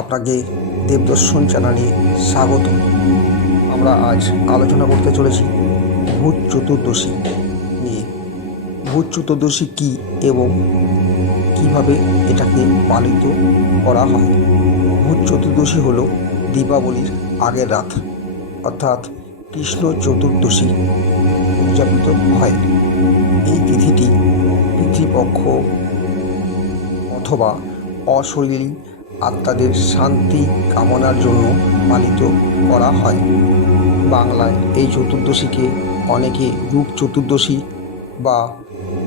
আপনাকে দেবদর্শন চ্যানেলে স্বাগত। আমরা আজ আলোচনা করতে চলেছি ভূত চতুর্দশী নিয়ে। ভূত চতুর্দশী কী এবং কিভাবে এটাকে পালিত করা হয়। ভূত চতুর্দশী হলো দীপাবলির আগের রাত, অর্থাৎ কৃষ্ণ চতুর্দশী উদযাপিত হয়। এই তিথিটি পিতৃপক্ষ অথবা অশরীরী আত্মাদের শান্তি কামনার জন্য পালিত করা হয়। বাংলায় এই চতুর্দশীকে অনেকে রূপ চতুর্দশী বা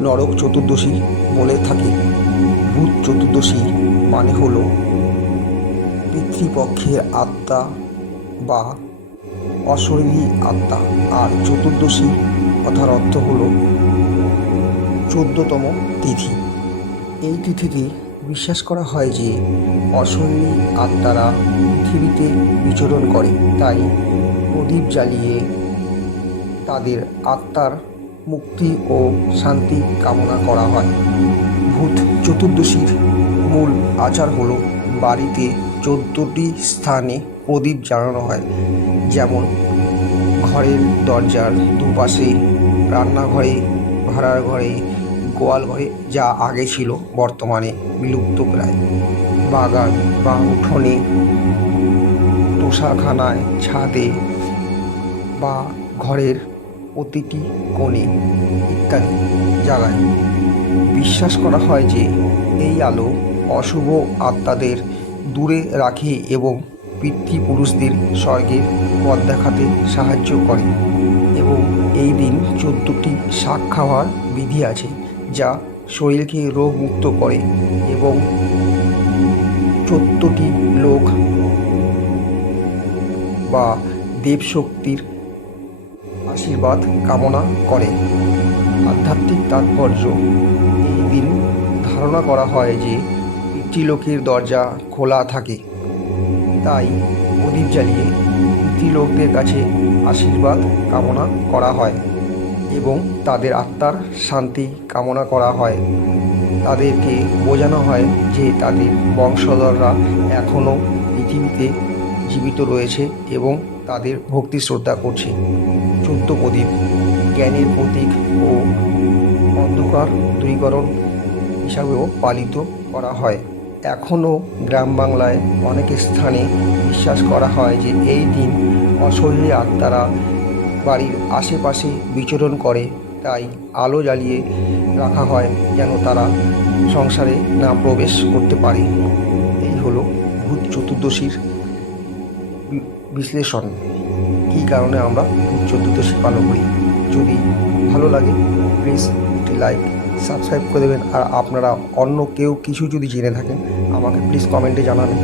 নরক চতুর্দশী বলে থাকে। ভূত চতুর্দশী মানে হল পিতৃপক্ষের আত্মা বা অশরীরী আত্মা, আর চতুর্দশী কথার অর্থ হল 14তম তিথি। এই তিথিতে বিশ্বাস করা হয় যে অশরীরী আত্মারা পৃথিবীতে বিচরণ করে, তাই প্রদীপ জ্বালিয়ে তাদের আত্মার মুক্তি ও শান্তি কামনা করা হয়। ভূত চতুর্দশীর মূল আচার হলো বাড়িতে 14টি স্থানে প্রদীপ জ্বালানো হয়, যেমন ঘরের দরজার দুপাশে, রান্নাঘরে, ভাড়ার ঘরে, গোয়াল ঘরে যা আগে ছিল বর্তমানে বিলুপ্ত প্রায়, বাগান বা উঠোনে, তোষাখানায়, ছাদে বা ঘরের প্রতিটি কোণে ইত্যাদি জায়গায়। বিশ্বাস করা হয় যে এই আলো অশুভ আত্মাদের দূরে রাখে এবং পিতৃপুরুষদের স্বর্গের পথ দেখাতে সাহায্য করে। এবং এই দিন 14টি শাক খাওয়ার বিধি আছে, যা শরীরকে রোগমুক্ত করে এবং 14টি লোক বা দেবশক্তির আশীর্বাদ কামনা করে। আধ্যাত্মিক তাৎপর্য: এই দিন ধারণা করা হয় যে পিতৃলোকের দরজা খোলা থাকে, তাই প্রদীপ জ্বালিয়ে পিতৃলোকদের কাছে আশীর্বাদ কামনা করা হয় এবং তাদের আত্মার শান্তি কামনা করা হয়। তাদেরকে বোঝানো হয় যে তাদের বংশধররা এখনও পৃথিবীতে জীবিত রয়েছে এবং তাদের ভক্তি শ্রদ্ধা করছে। 14 প্রদীপ জ্ঞানের প্রতীক ও অন্ধকার দূরীকরণ হিসাবেও পালিত করা হয়। এখনও গ্রাম বাংলায় অনেক স্থানে বিশ্বাস করা হয় যে এই দিন অশরীরী আত্মারা বাড়ির আশেপাশে বিচরণ করে, তাই আলো জ্বালিয়ে রাখা হয় যেন তারা সংসারে না প্রবেশ করতে পারে। এই হলো ভূত চতুর্দশীর বিশ্লেষণ, কী কারণে আমরা ভূত চতুর্দশী পালন করি। যদি ভালো লাগে প্লিজ একটি লাইক, সাবস্ক্রাইব করে দেবেন। আর আপনারা অন্য কেউ কিছু যদি জেনে থাকেন আমাকে প্লিজ কমেন্টে জানাবেন।